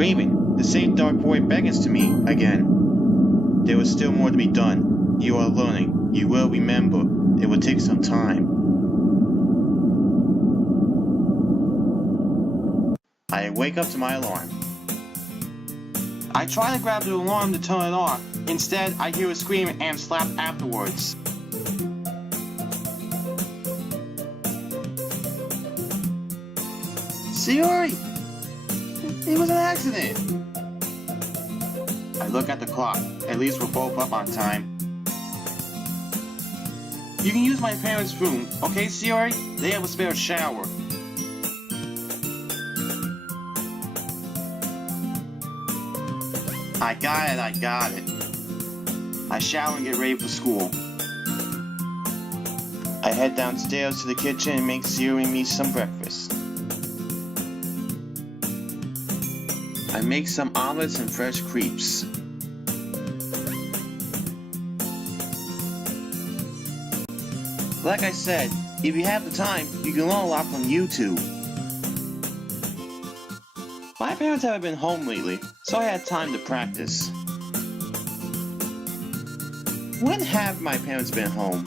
Dreaming, the same dark void beckons to me again. There was still more to be done. You are learning. You will remember. It will take some time. I wake up to my alarm. I try to grab the alarm to turn it off. Instead, I hear a scream and am slapped afterwards. Sayori! It was an accident! I look at the clock. At least we're both up on time. You can use my parents' room, okay, Sayori? They have a spare shower. I got it. I shower and get ready for school. I head downstairs to the kitchen and make Sayori and me some breakfast. I make some omelets and fresh crepes. Like I said, if you have the time, you can learn a lot from YouTube. My parents haven't been home lately, so I had time to practice. When have my parents been home?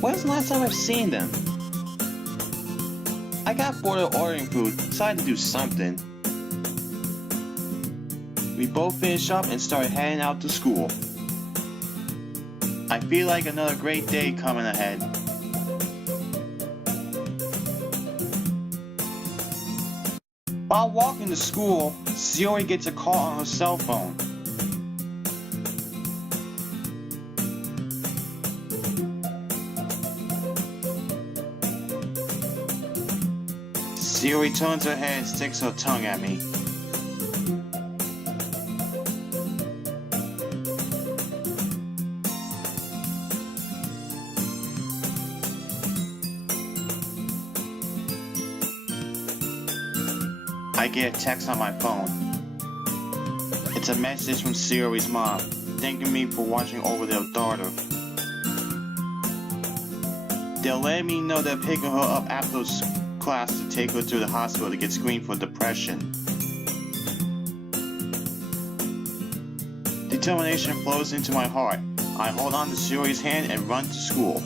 When's the last time I've seen them? I got bored of ordering food, so I had to do something. We both finished up and started heading out to school. I feel like another great day coming ahead. While walking to school, Sayori gets a call on her cell phone. Sayori turns her head and sticks her tongue at me. I get a text on my phone. It's a message from Sayori's mom, thanking me for watching over their daughter. They're letting me know they're picking her up after class to take her to the hospital to get screened for depression. Determination flows into my heart. I hold on to Sayori's hand and run to school.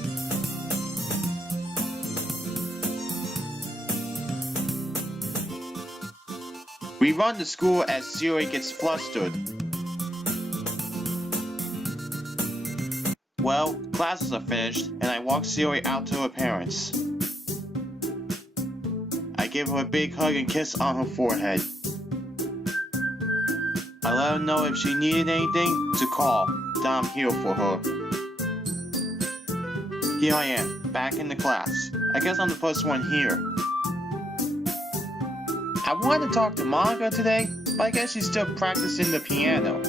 We run to school as Sayori gets flustered. Well, classes are finished, and I walk Sayori out to her parents. I give her a big hug and kiss on her forehead. I let her know if she needed anything to call, that I'm here for her. Here I am, back in the class. I guess I'm the first one here. I wanted to talk to Monika today, but I guess she's still practicing the piano.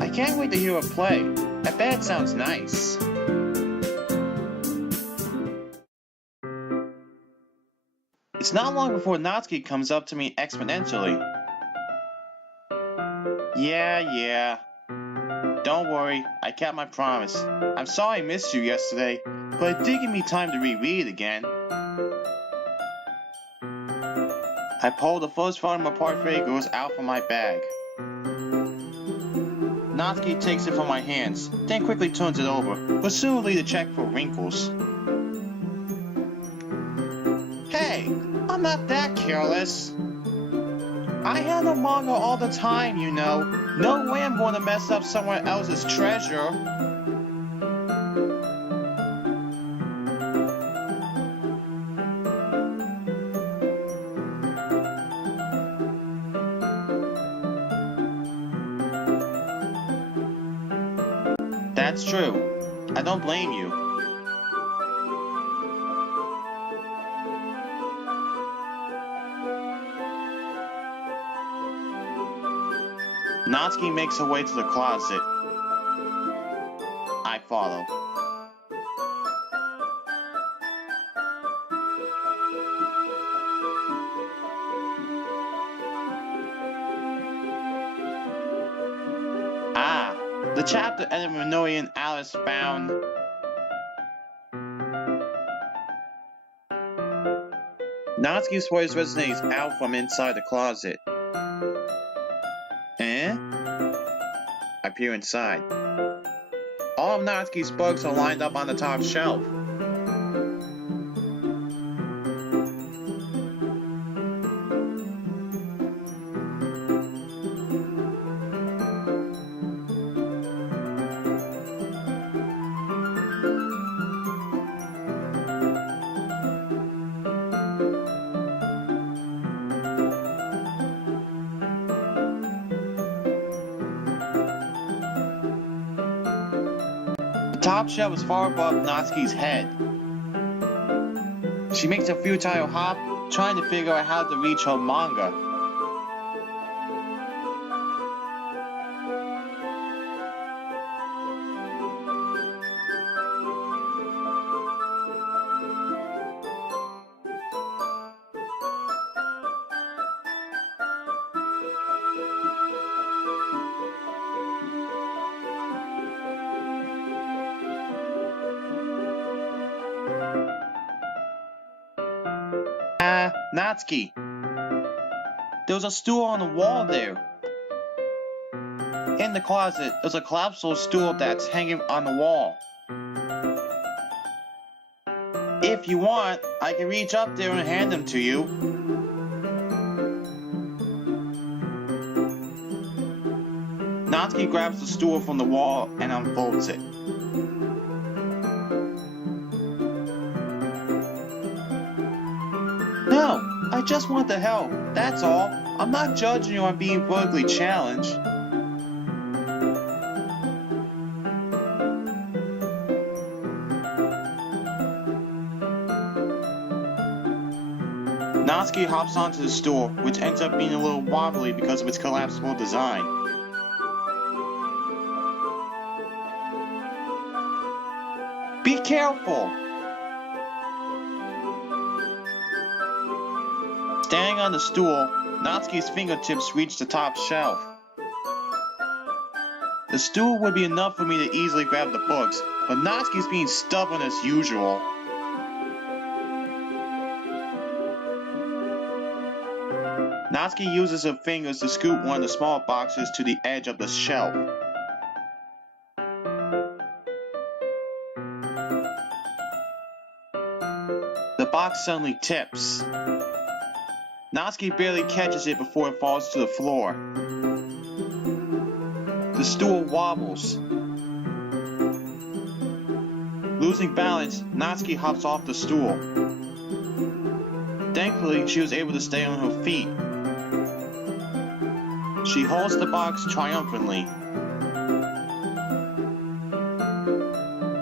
I can't wait to hear her play. I bet it sounds nice. It's not long before Natsuki comes up to me exponentially. Yeah. Don't worry, I kept my promise. I'm sorry I missed you yesterday, but it did give me time to reread it again. I pull the first volume of Part 3 goes out from my bag. Natsuki takes it from my hands, then quickly turns it over, presumably to check for wrinkles. Hey, I'm not that careless. I handle manga all the time, you know. No way I'm going to mess up someone else's treasure. That's true. I don't blame you. Natsuki makes her way to the closet. I follow. The chapter ended with Minori and Alice found. Natsuki's voice resonates out from inside the closet. Eh? I peer inside. All of Natsuki's books are lined up on the top shelf. The top shelf is far above Natsuki's head. She makes a futile hop, trying to figure out how to reach her manga. Natsuki. There was a stool on the wall there. In the closet, there's a collapsible stool that's hanging on the wall. If you want, I can reach up there and hand them to you. Natsuki grabs the stool from the wall and unfolds it. No, I just want the help, that's all. I'm not judging you on being vertically challenged. Natsuki hops onto the stool, which ends up being a little wobbly because of its collapsible design. Be careful! Standing on the stool, Natsuki's fingertips reach the top shelf. The stool would be enough for me to easily grab the books, but Natsuki's being stubborn as usual. Natsuki uses her fingers to scoot one of the small boxes to the edge of the shelf. The box suddenly tips. Natsuki barely catches it before it falls to the floor. The stool wobbles. Losing balance, Natsuki hops off the stool. Thankfully, she was able to stay on her feet. She holds the box triumphantly.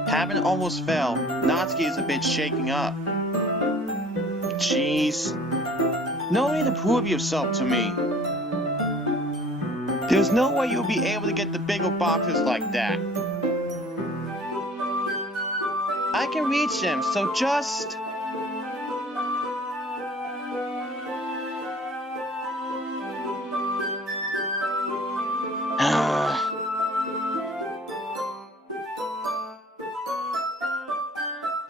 Having almost fell, Natsuki is a bit shaken up. Jeez. No way to prove yourself to me. There's no way you'll be able to get the bigger boxes like that. I can reach them, so just...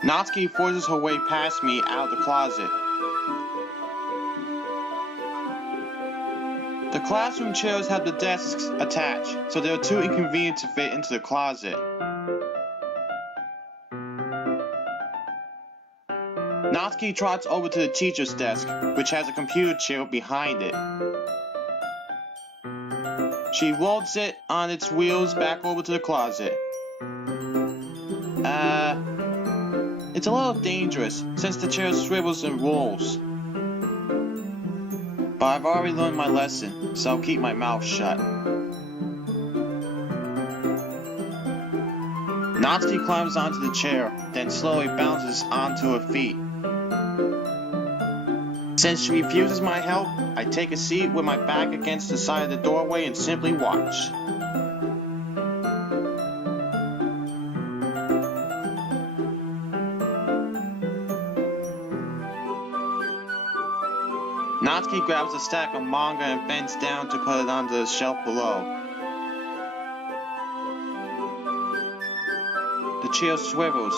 Natsuki forces her way past me out of the closet. The classroom chairs have the desks attached, so they are too inconvenient to fit into the closet. Natsuki trots over to the teacher's desk, which has a computer chair behind it. She rolls it on its wheels back over to the closet. It's a little dangerous, since the chair swivels and rolls. But I've already learned my lesson, so I'll keep my mouth shut. Natsuki climbs onto the chair, then slowly bounces onto her feet. Since she refuses my help, I take a seat with my back against the side of the doorway and simply watch. Natsuki grabs a stack of manga and bends down to put it onto the shelf below. The chair swivels.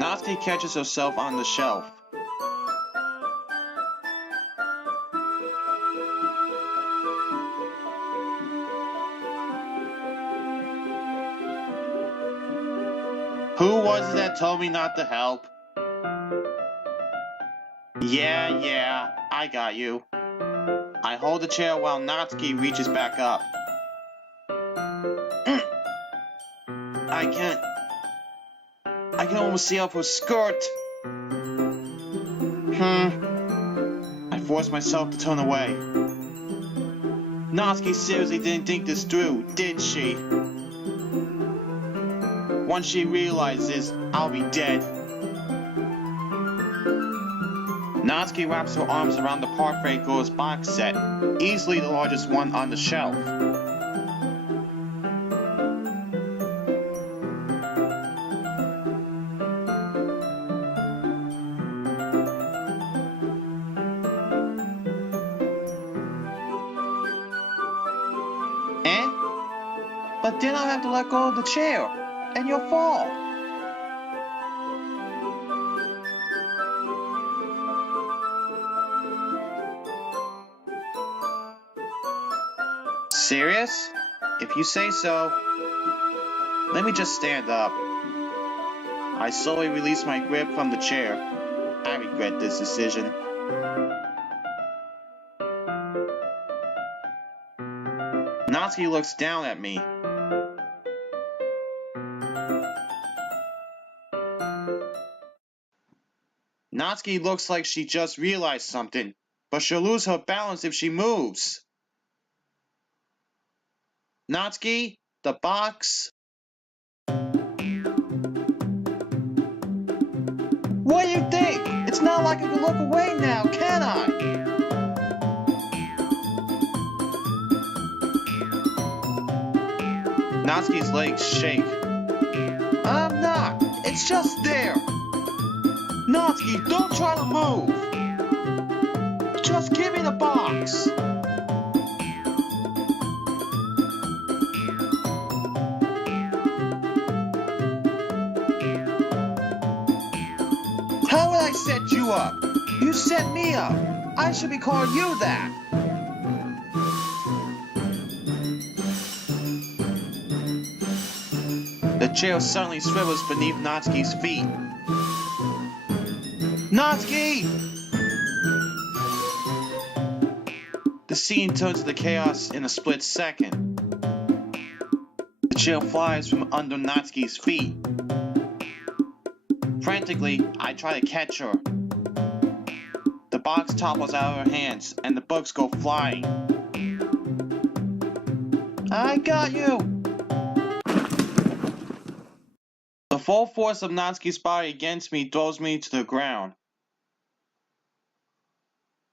Natsuki catches herself on the shelf. Who was it that told me not to help? Yeah, I got you. I hold the chair while Natsuki reaches back up. I can almost see up her skirt. I forced myself to turn away. Natsuki seriously didn't think this through, did she? Once she realizes, I'll be dead. Natsuki wraps her arms around the Parfait Girls box set, easily the largest one on the shelf. But then I'll have to let go of the chair, and you'll fall. Serious? If you say so. Let me just stand up. I slowly release my grip from the chair. I regret this decision. Natsuki looks down at me. Natsuki looks like she just realized something, but she'll lose her balance if she moves. Natsuki, the box. What do you think? It's not like I can look away now, can I? Natsuki's legs shake. I'm not. It's just there. Natsuki, don't try to move! Just give me the box! How would I set you up? You set me up! I should be calling you that! The chair suddenly swivels beneath Natsuki's feet. Natsuki! The scene turns to chaos in a split second. The chair flies from under Natsuki's feet. Frantically, I try to catch her. The box topples out of her hands, and the books go flying. I got you! The full force of Natsuki's body against me throws me to the ground.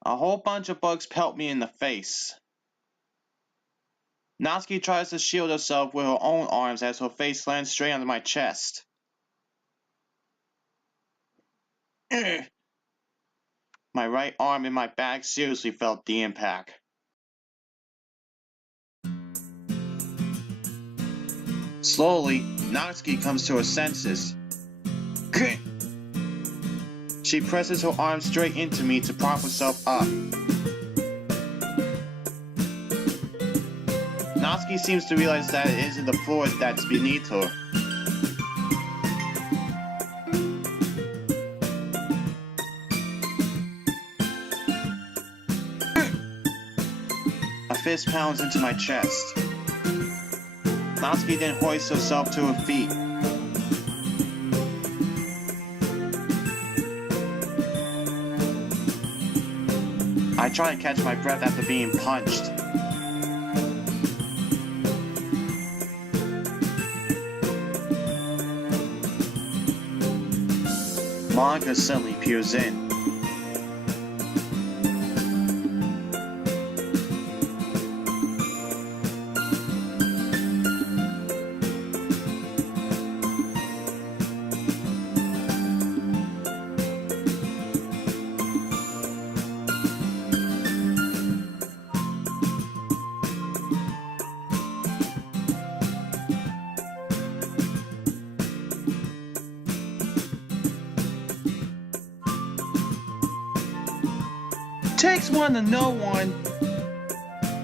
A whole bunch of bugs pelt me in the face. Natsuki tries to shield herself with her own arms as her face lands straight onto my chest. My right arm and my back seriously felt the impact. Slowly, Natsuki comes to her senses. She presses her arm straight into me to prop herself up. Natsuki seems to realize that it isn't the floor that's beneath her. A fist pounds into my chest. Natsuki then hoists herself to her feet. I try to catch my breath after being punched. Monika suddenly peers in. Takes one to know one.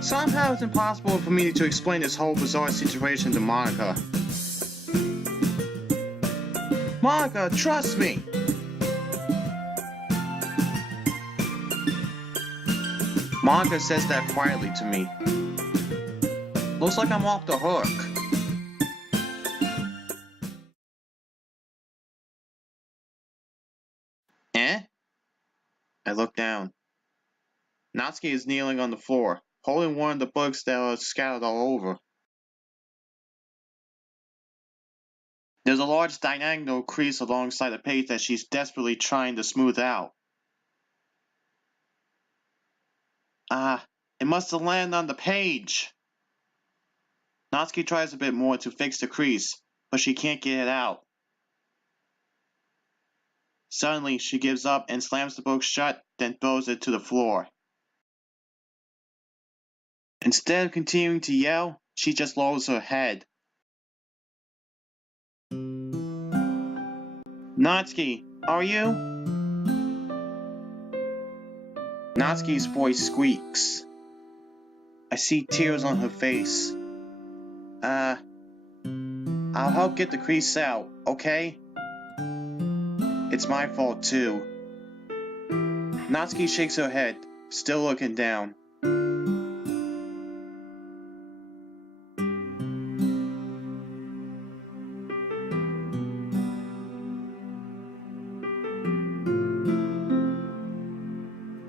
Somehow it's impossible for me to explain this whole bizarre situation to Monika. Monika, trust me! Monika says that quietly to me. Looks like I'm off the hook. Eh? I look down. Natsuki is kneeling on the floor, holding one of the books that are scattered all over. There's a large diagonal crease alongside the page that she's desperately trying to smooth out. It must have landed on the page. Natsuki tries a bit more to fix the crease, but she can't get it out. Suddenly, she gives up and slams the book shut, then throws it to the floor. Instead of continuing to yell, she just lowers her head. Natsuki, are you? Natsuki's voice squeaks. I see tears on her face. I'll help get the crease out, okay? It's my fault too. Natsuki shakes her head, still looking down.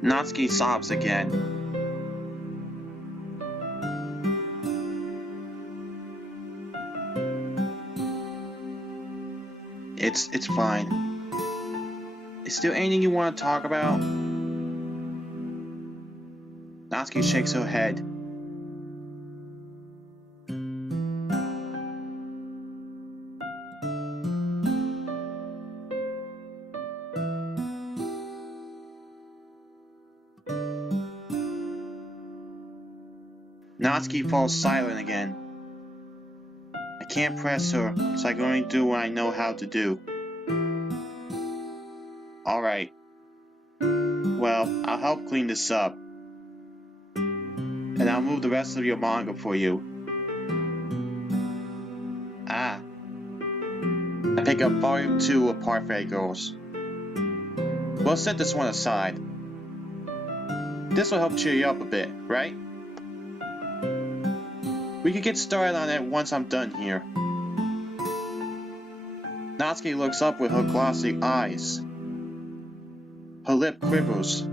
Natsuki sobs again. It's fine. Is there anything you want to talk about? Natsuki shakes her head. Natsuki falls silent again. I can't press her, so I can only do what I know how to do. Alright. Well, I'll help clean this up. And I'll move the rest of your manga for you. I pick up volume 2 of Parfait Girls. We'll set this one aside. This will help cheer you up a bit, right? We can get started on it once I'm done here. Natsuki looks up with her glossy eyes. Her lip quivers.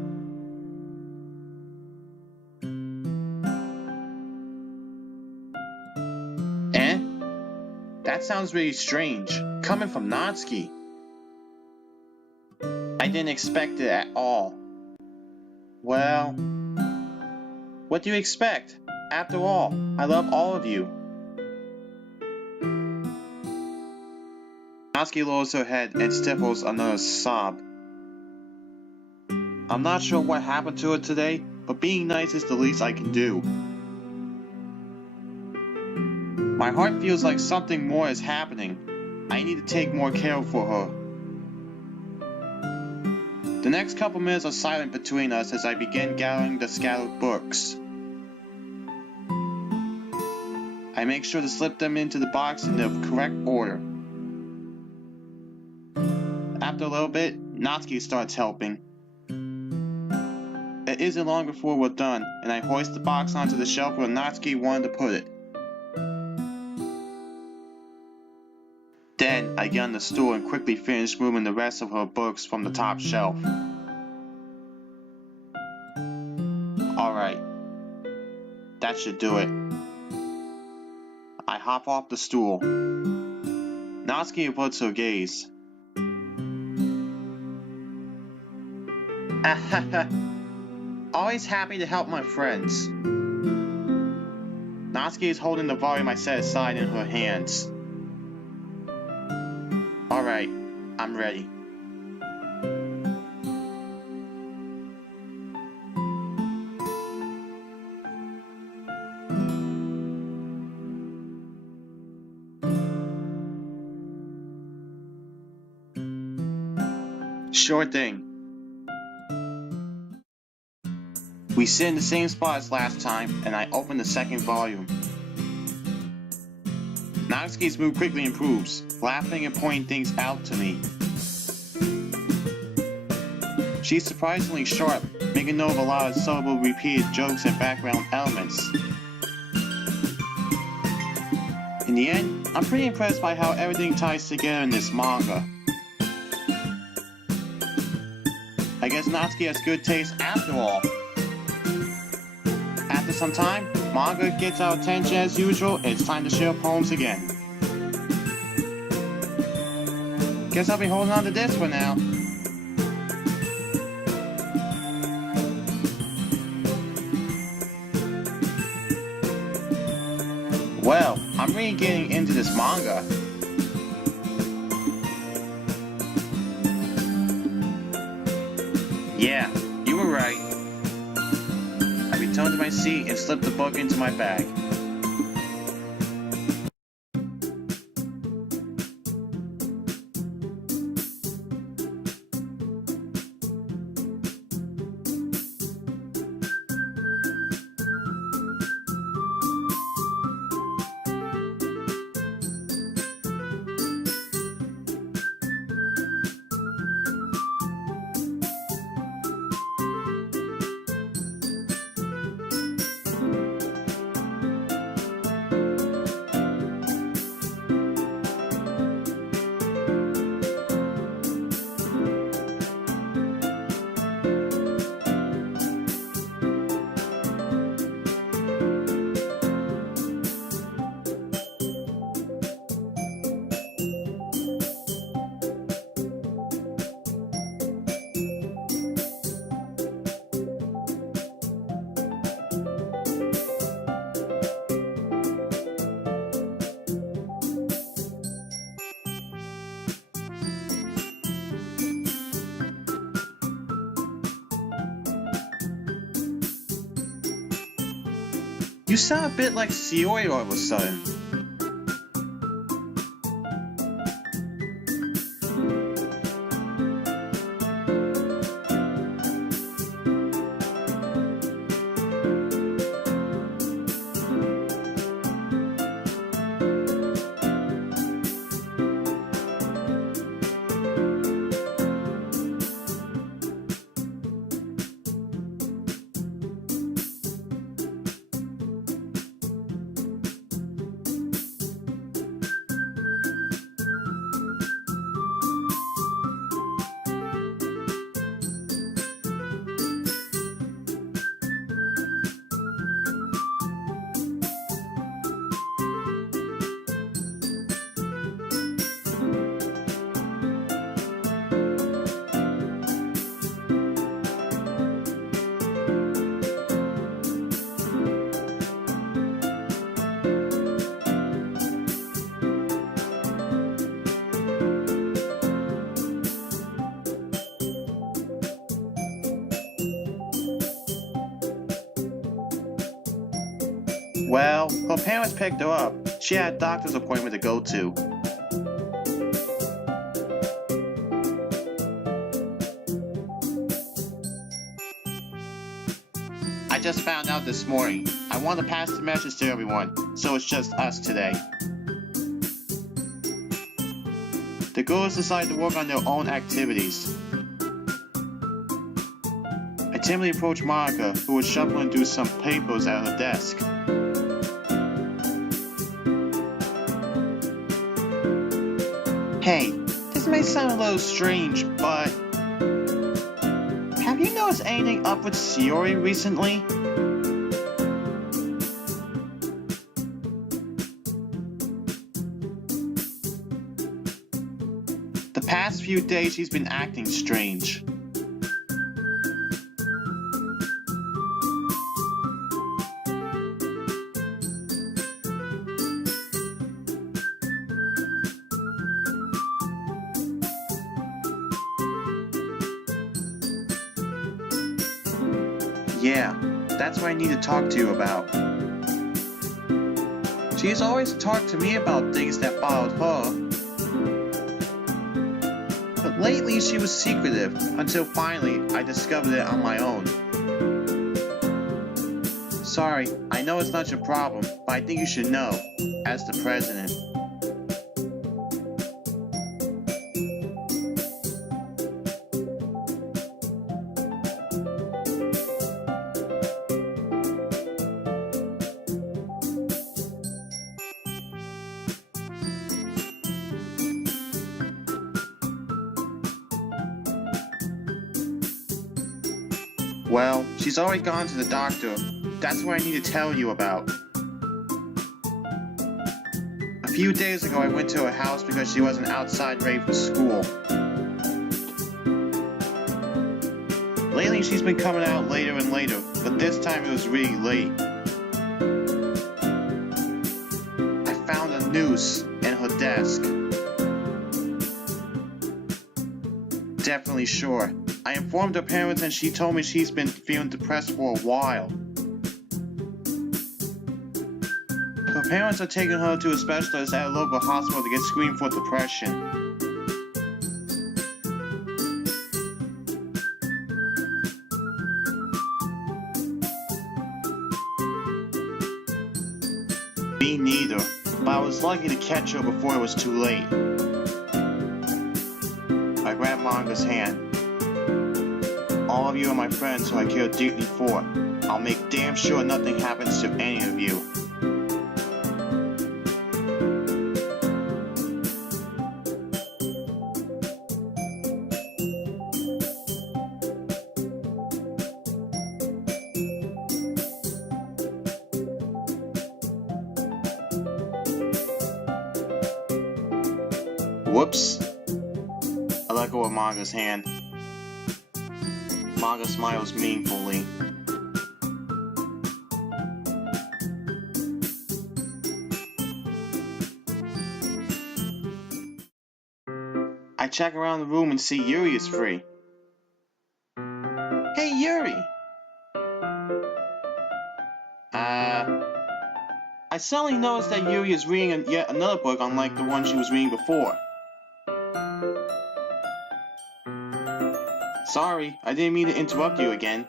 Eh? That sounds really strange, coming from Natsuki. I didn't expect it at all. Well, what do you expect? After all, I love all of you. Natsuki lowers her head and stifles another sob. I'm not sure what happened to her today, but being nice is the least I can do. My heart feels like something more is happening. I need to take more care for her. The next couple minutes are silent between us as I begin gathering the scattered books. I make sure to slip them into the box in the correct order. After a little bit, Natsuki starts helping. It isn't long before we're done, and I hoist the box onto the shelf where Natsuki wanted to put it. Then, I get on the stool and quickly finish moving the rest of her books from the top shelf. Alright. That should do it. I hop off the stool. Natsuki averts her gaze. Always happy to help my friends. Natsuki is holding the volume I set aside in her hands. Alright, I'm ready. Sure thing. We sit in the same spot as last time, and I open the second volume. Natsuki's mood quickly improves, laughing and pointing things out to me. She's surprisingly sharp, making note of a lot of subtle repeated jokes and background elements. In the end, I'm pretty impressed by how everything ties together in this manga. I guess Natsuki has good taste after all. After some time, manga gets our attention as usual, and it's time to share poems again. Guess I'll be holding on to this for now. Well, I'm really getting into this manga. Yeah, you were right. I returned to my seat and slipped the book into my bag. You sound a bit like Sayori all of a sudden. Well, her parents picked her up. She had a doctor's appointment to go to. I just found out this morning. I want to pass the message to everyone, so it's just us today. The girls decided to work on their own activities. I timidly approached Monika, who was shuffling through some papers at her desk. Hey, this may sound a little strange, but have you noticed anything up with Sayori recently? The past few days she's been acting strange. Yeah, that's what I need to talk to you about. She's always talked to me about things that bothered her. But lately she was secretive, until finally I discovered it on my own. Sorry, I know it's not your problem, but I think you should know, as the president. Well, she's already gone to the doctor. That's what I need to tell you about. A few days ago, I went to her house because she wasn't outside ready for school. Lately, she's been coming out later and later, but this time it was really late. I found a noose in her desk. Definitely sure. I informed her parents and she told me she's been feeling depressed for a while. Her parents are taking her to a specialist at a local hospital to get screened for depression. Me neither, but I was lucky to catch her before it was too late. I grabbed Monika's hand. All of you are my friends who I care deeply for. I'll make damn sure nothing happens to any of you. Whoops. I let go of Monika's hand. Monika smiles meaningfully. I check around the room and see Yuri is free. Hey Yuri! I suddenly noticed that Yuri is reading yet another book unlike the one she was reading before. Sorry, I didn't mean to interrupt you again.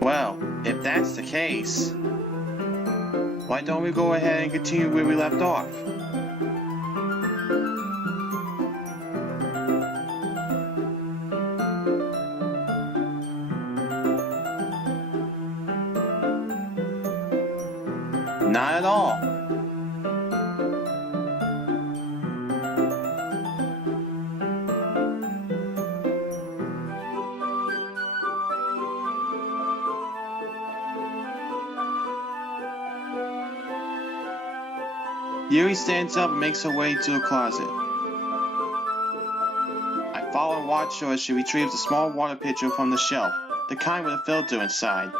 Well, if that's the case, why don't we go ahead and continue where we left off? Not at all. Yuri stands up and makes her way to a closet. I follow and watch her as she retrieves a small water pitcher from the shelf, the kind with a filter inside.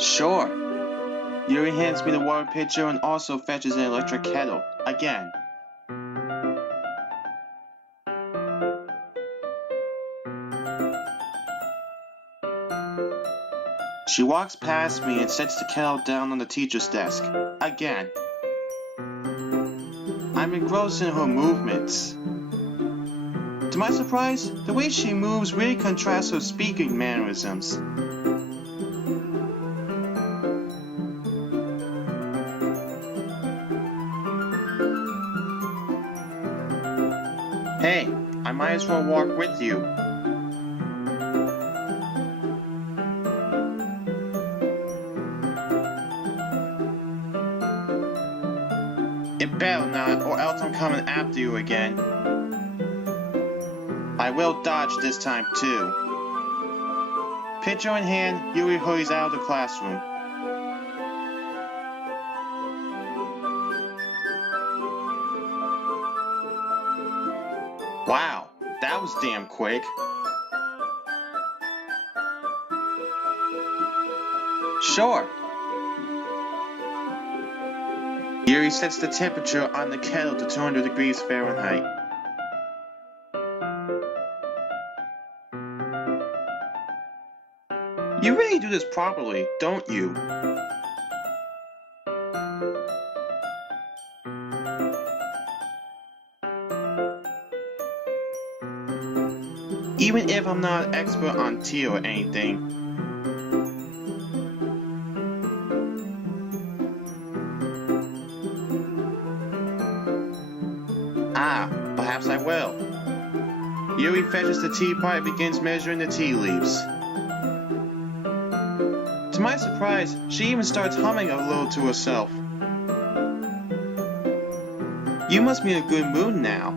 Sure. Yuri hands me the water pitcher and also fetches an electric kettle, again. She walks past me and sets the kettle down on the teacher's desk, again. I'm engrossed in her movements. To my surprise, the way she moves really contrasts her speaking mannerisms. Hey, I might as well walk with you. It better not, or else I'm coming after you again. I will dodge this time too. Pitcher in hand, Yuri hurries out of the classroom. Wow, that was damn quick. Sure. Yuri sets the temperature on the kettle to 200 degrees Fahrenheit. You really do this properly, don't you? Even if I'm not an expert on tea or anything. Perhaps I will. Yuri fetches the teapot and begins measuring the tea leaves. To my surprise, she even starts humming a little to herself. You must be in a good mood now.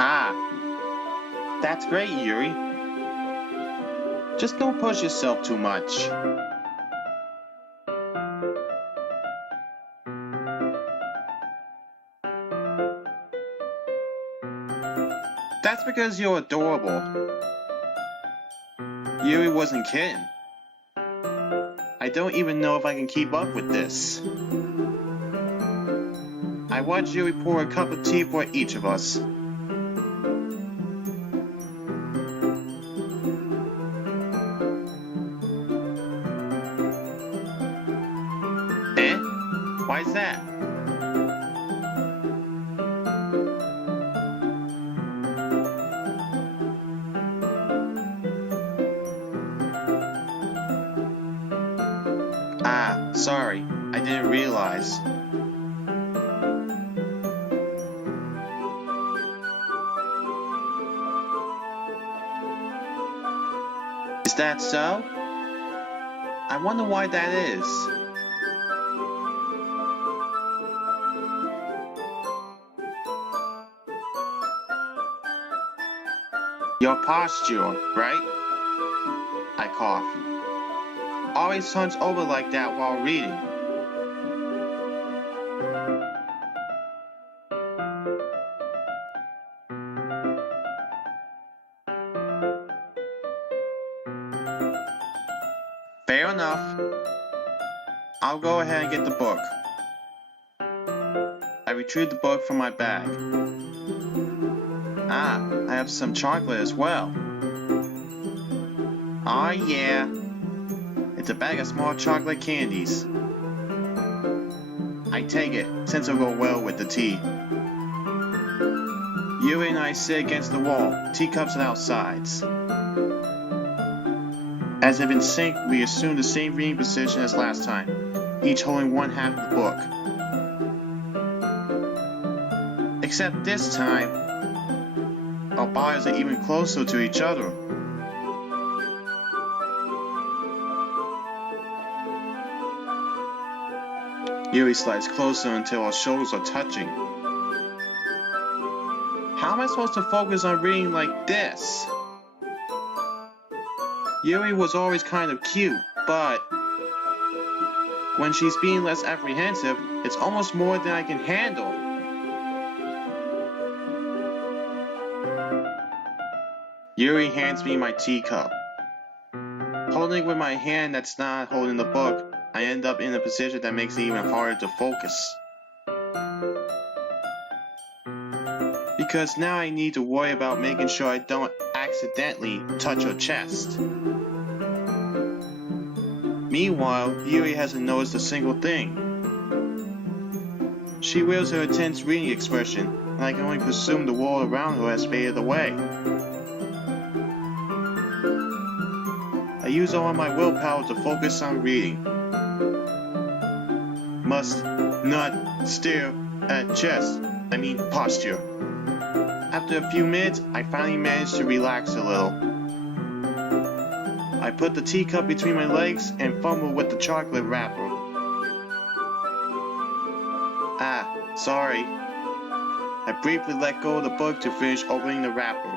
Ah, that's great, Yuri. Just don't push yourself too much. That's because you're adorable. Yuri wasn't kidding. I don't even know if I can keep up with this. I watched Yuri pour a cup of tea for each of us. Eh? Why's that? Ah, sorry. I didn't realize. Is that so? I wonder why that is. Your posture, right? I cough. Always hunch over like that while reading. Fair enough. I'll go ahead and get the book. I retrieved the book from my bag. Ah, I have some chocolate as well. Aw, yeah. It's a bag of small chocolate candies. I take it, since it'll go well with the tea. Yuri and I sit against the wall, teacups at our sides. As if in sync, we assume the same reading position as last time, each holding one half of the book. Except this time, our bodies are even closer to each other. Yuri slides closer until our shoulders are touching. How am I supposed to focus on reading like this? Yuri was always kind of cute, but when she's being less apprehensive, it's almost more than I can handle. Yuri hands me my teacup. Holding it with my hand that's not holding the book, I end up in a position that makes it even harder to focus. Because now I need to worry about making sure I don't accidentally touch her chest. Meanwhile, Yuri hasn't noticed a single thing. She wears her intense reading expression, and I can only presume the world around her has faded away. I use all of my willpower to focus on reading. Must not stare at chest, posture. After a few minutes, I finally managed to relax a little. I put the teacup between my legs and fumble with the chocolate wrapper. Ah, sorry. I briefly let go of the book to finish opening the wrapper.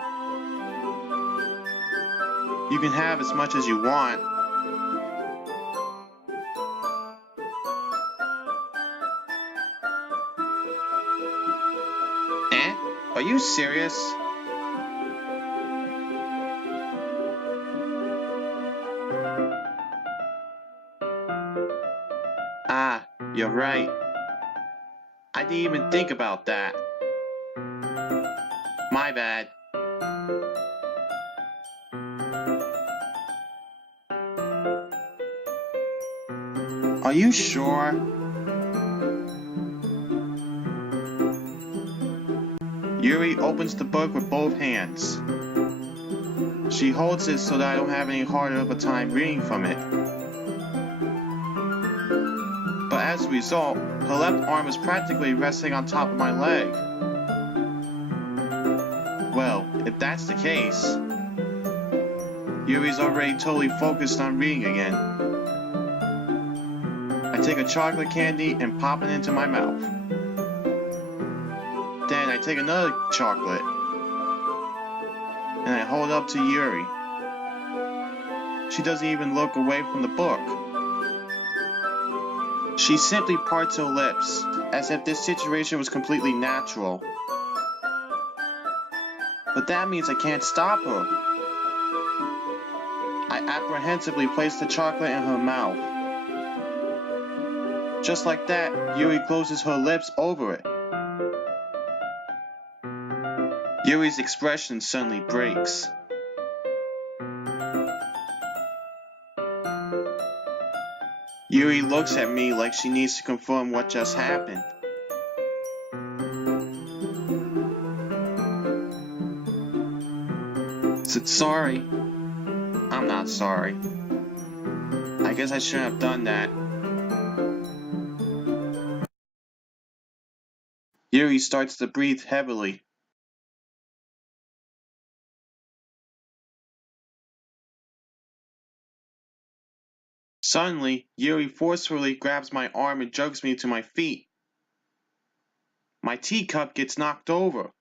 You can have as much as you want. Eh? Are you serious? Ah, you're right. I didn't even think about that. My bad. Are you sure? Yuri opens the book with both hands. She holds it so that I don't have any harder of a time reading from it. But as a result, her left arm is practically resting on top of my leg. Well, if that's the case, Yuri's already totally focused on reading again. I take a chocolate candy and pop it into my mouth. Then I take another chocolate and I hold it up to Yuri. She doesn't even look away from the book. She simply parts her lips, as if this situation was completely natural. But that means I can't stop her. I apprehensively place the chocolate in her mouth. Just like that, Yuri closes her lips over it. Yuri's expression suddenly breaks. Yuri looks at me like she needs to confirm what just happened. Sorry. I'm not sorry. I guess I shouldn't have done that. Yuri starts to breathe heavily. Suddenly, Yuri forcefully grabs my arm and jerks me to my feet. My teacup gets knocked over.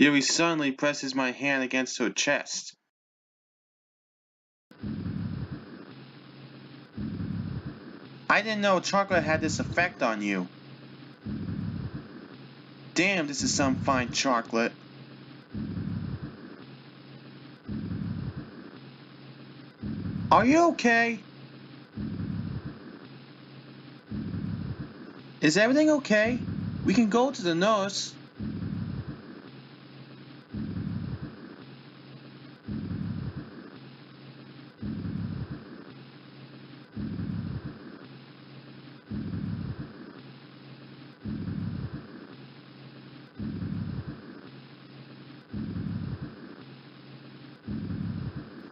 Yuri suddenly presses my hand against her chest. I didn't know chocolate had this effect on you. Damn, this is some fine chocolate. Are you okay? Is everything okay? We can go to the nurse.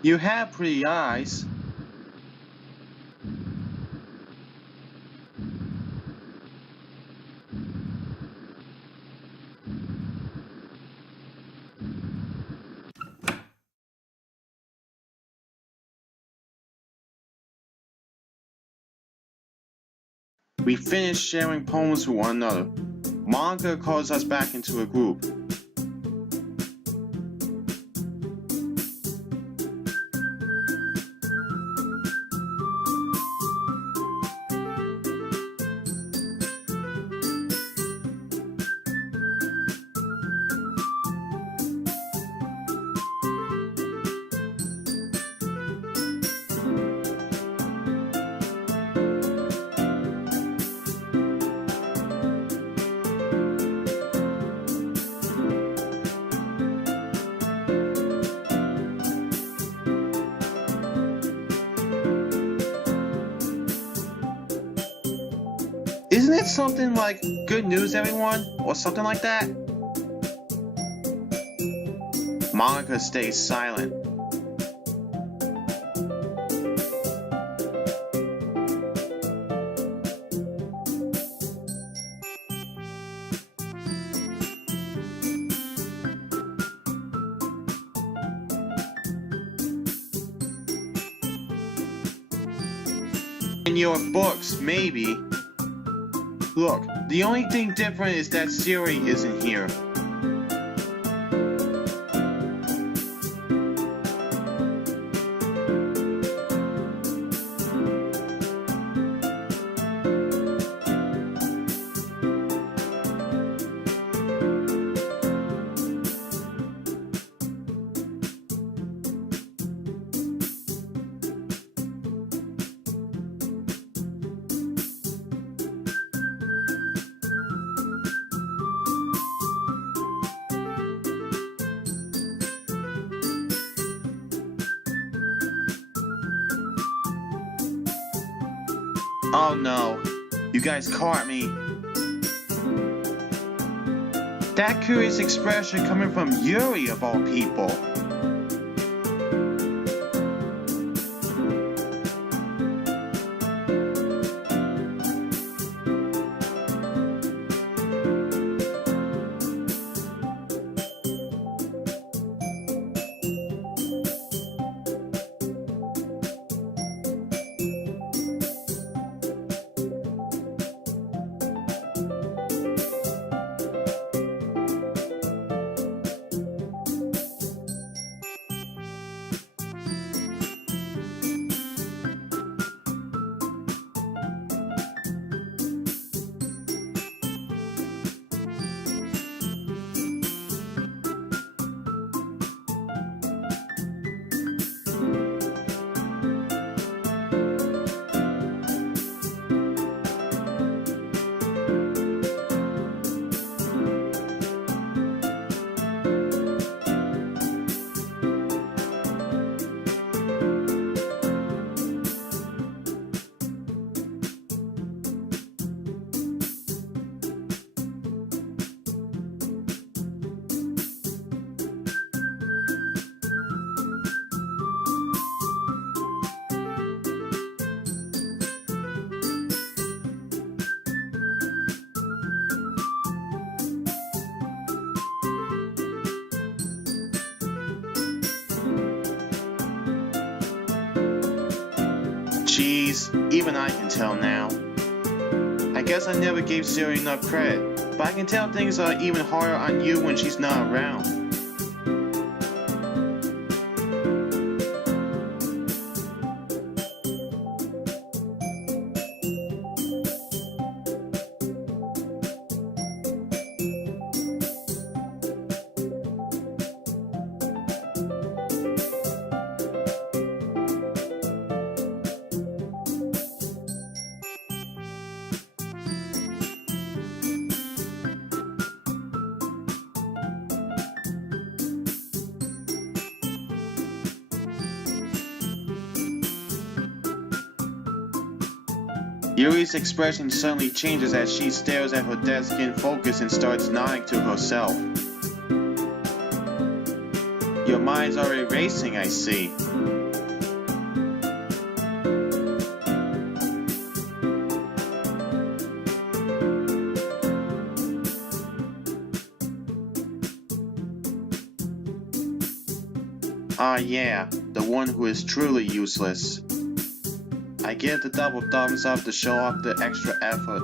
You have pretty eyes. We finish sharing poems with one another. Monika calls us back into a group. Isn't it something like good news everyone, or something like that? Monika stays silent. In your books, maybe. Look, the only thing different is that Siri isn't here. Oh no, you guys caught me. That curious expression coming from Yuri of all people. Jeez, even I can tell now. I guess I never gave Siri enough credit, but I can tell things are even harder on you when she's not around. Yuri's expression suddenly changes as she stares at her dead skin focus and starts nodding to herself. Your mind's already racing, I see. Ah yeah, the one who is truly useless. I give the double thumbs up to show off the extra effort.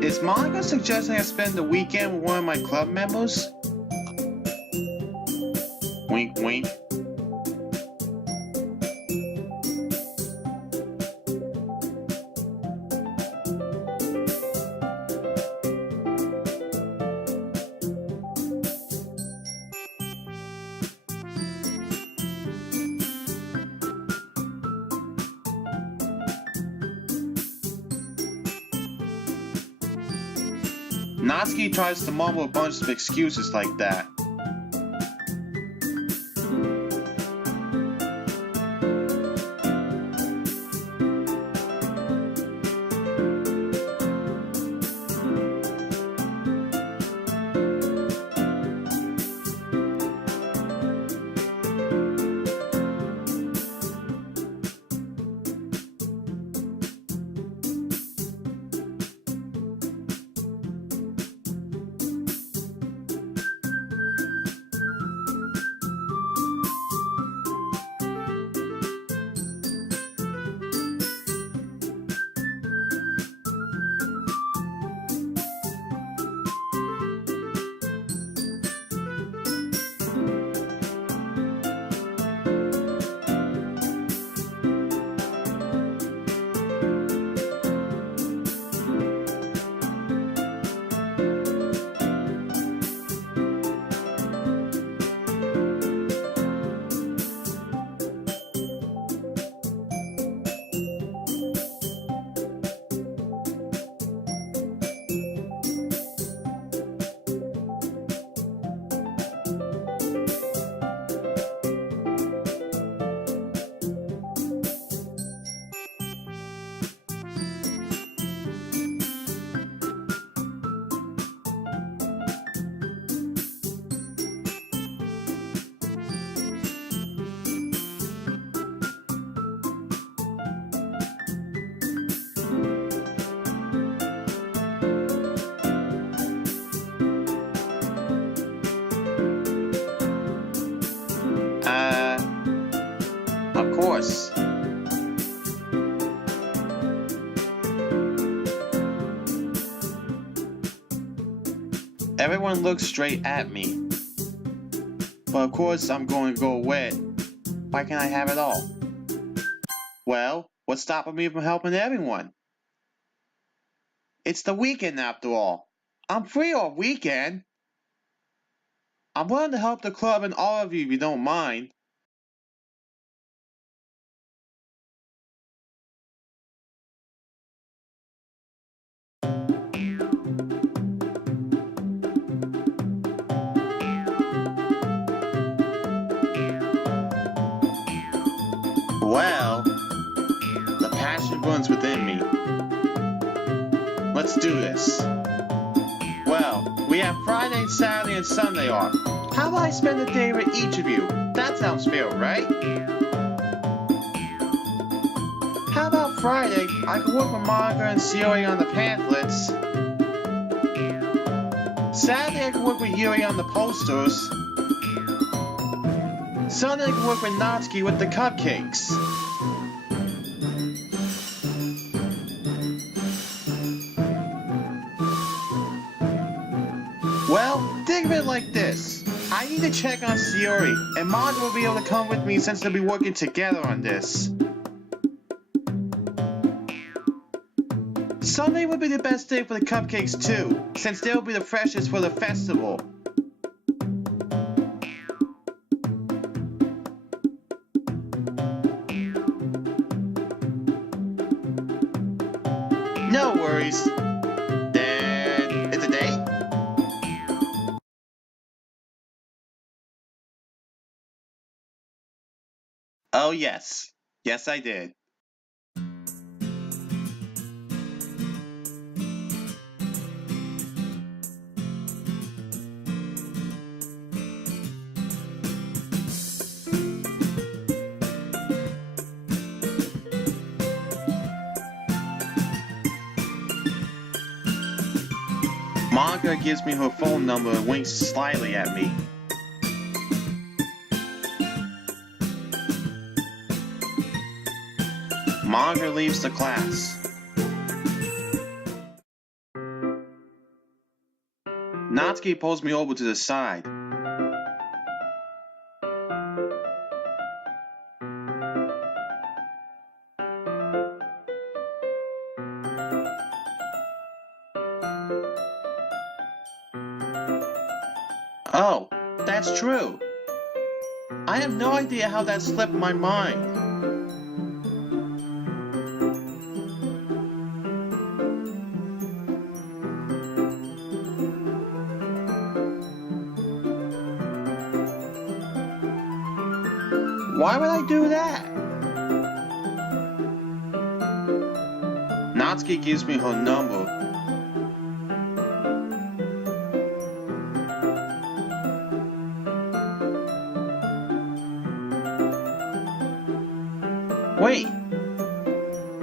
Is Monika suggesting I spend the weekend with one of my club members? Wink, wink. Natsuki tries to mumble a bunch of excuses like that. Everyone looks straight at me. But of course I'm going to go away. Why can't I have it all? Well, what's stopping me from helping everyone? It's the weekend after all. I'm free all weekend. I'm willing to help the club and all of you if you don't mind. Well, the passion runs within me. Let's do this. Well, we have Friday, Saturday, and Sunday off. How about I spend a day with each of you? That sounds fair, right? How about Friday, I can work with Monika and Yuri on the pamphlets. Saturday, I can work with Yuri on the posters. Sunday, I can work with Natsuki with the cupcakes. Well, think of it like this. I need to check on Sayori, and Monika will be able to come with me since they'll be working together on this. Sunday would be the best day for the cupcakes too, since they'll be the freshest for the festival. No worries. Then, it's a date? Oh yes. Yes I did. Monika gives me her phone number and winks slyly at me. Monika leaves the class. Natsuki pulls me over to the side. Oh, that's true. I have no idea how that slipped my mind. Why would I do that? Natsuki gives me her number. Wait,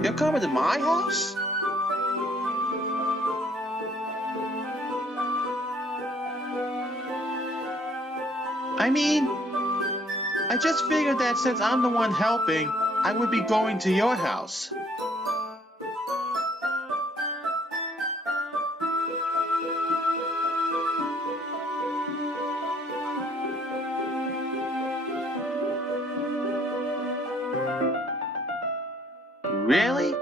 you're coming to my house? I mean, I just figured that since I'm the one helping, I would be going to your house. Really?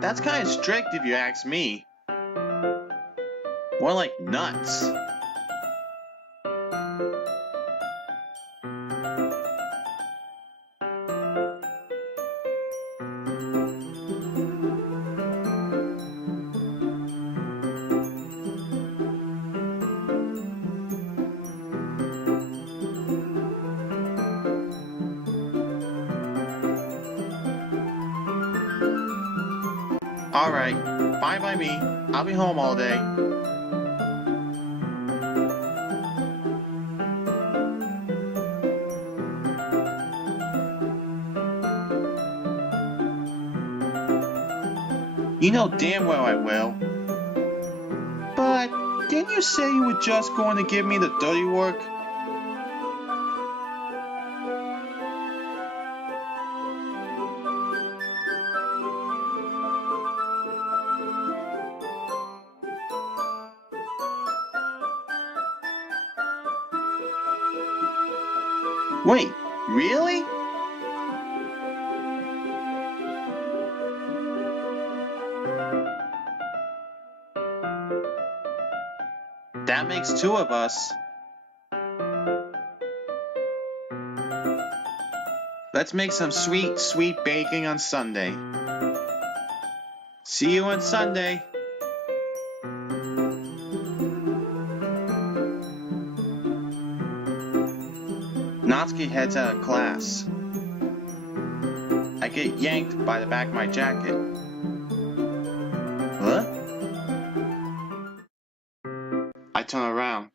That's kind of strict if you ask me. More like nuts. Alright, fine by me. I'll be home all day. You know damn well I will. But didn't you say you were just going to give me the dirty work? Wait, really? That makes two of us. Let's make some sweet, sweet baking on Sunday. See you on Sunday. Natsuki heads out of class. I get yanked by the back of my jacket. Huh? I turn around.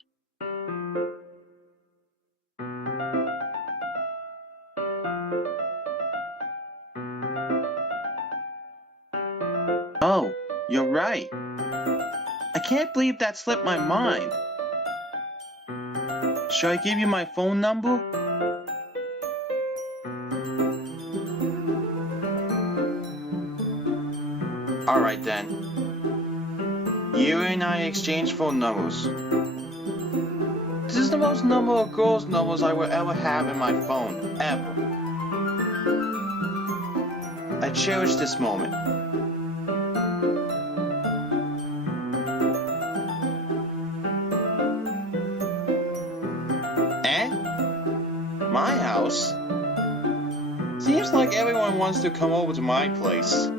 Oh, you're right. I can't believe that slipped my mind. Should I give you my phone number? Alright then. You and I exchange phone numbers. This is the most number of girls' numbers I will ever have in my phone, ever. I cherish this moment. My house? Seems like everyone wants to come over to my place.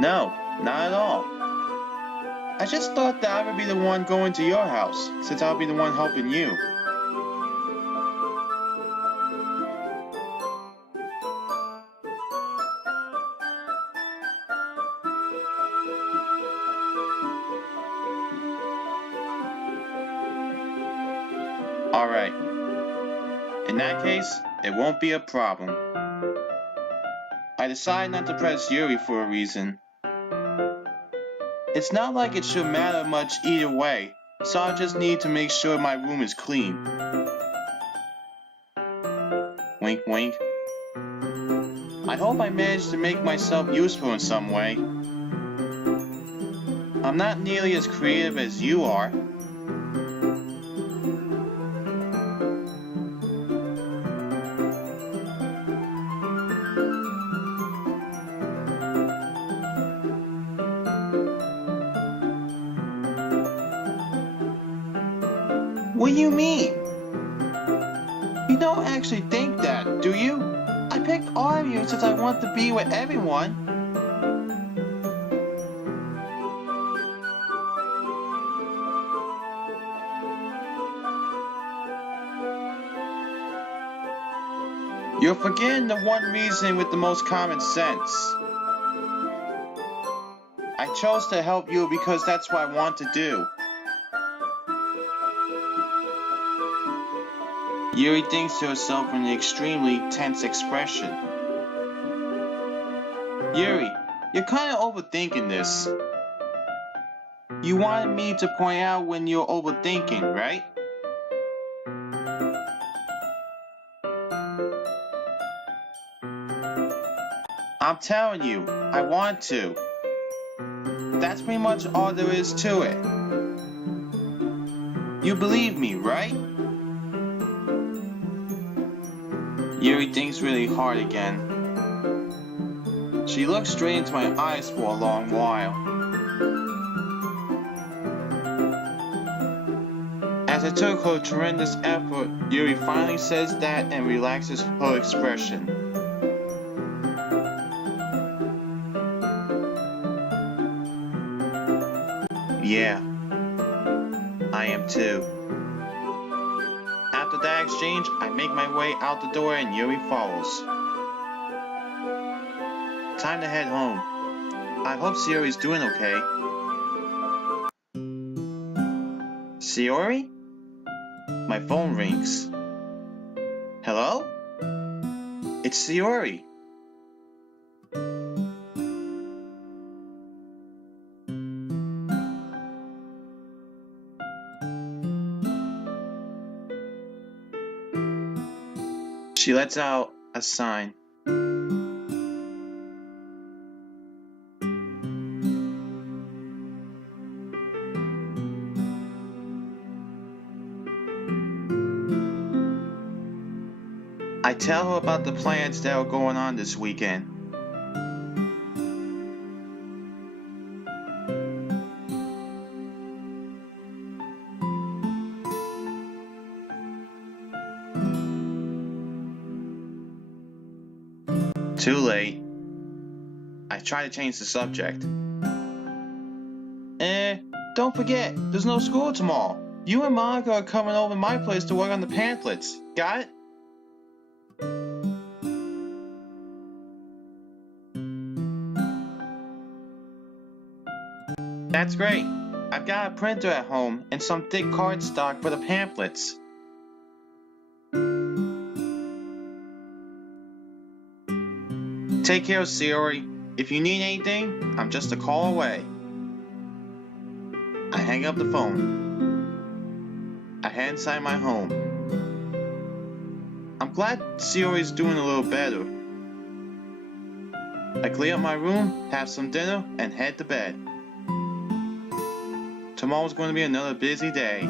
No, not at all. I just thought that I would be the one going to your house, since I'll be the one helping you. Alright. In that case, it won't be a problem. I decided not to press Yuri for a reason. It's not like it should matter much either way, so I just need to make sure my room is clean. Wink wink. I hope I managed to make myself useful in some way. I'm not nearly as creative as you are. What do you mean? You don't actually think that, do you? I picked all of you since I want to be with everyone. You're forgetting the one reason with the most common sense. I chose to help you because that's what I want to do. Yuri thinks to herself in an extremely tense expression. Yuri, you're kinda overthinking this. You wanted me to point out when you're overthinking, right? I'm telling you, I want to. That's pretty much all there is to it. You believe me, right? Yuri thinks really hard again. She looks straight into my eyes for a long while. As it took her tremendous effort, Yuri finally says that and relaxes her expression. Yeah, I am too. After that exchange, I make my way out the door and Yuri follows. Time to head home. I hope Sayori's doing okay. Sayori? My phone rings. Hello? It's Sayori. She lets out a sign. I tell her about the plans that are going on this weekend. Too late. I try to change the subject. Don't forget, there's no school tomorrow. You and Monika are coming over to my place to work on the pamphlets. Got it? That's great. I've got a printer at home and some thick cardstock for the pamphlets. Take care, Sayori. If you need anything, I'm just a call away. I hang up the phone. I head inside my home. I'm glad Sayori's doing a little better. I clean up my room, have some dinner, and head to bed. Tomorrow's going to be another busy day.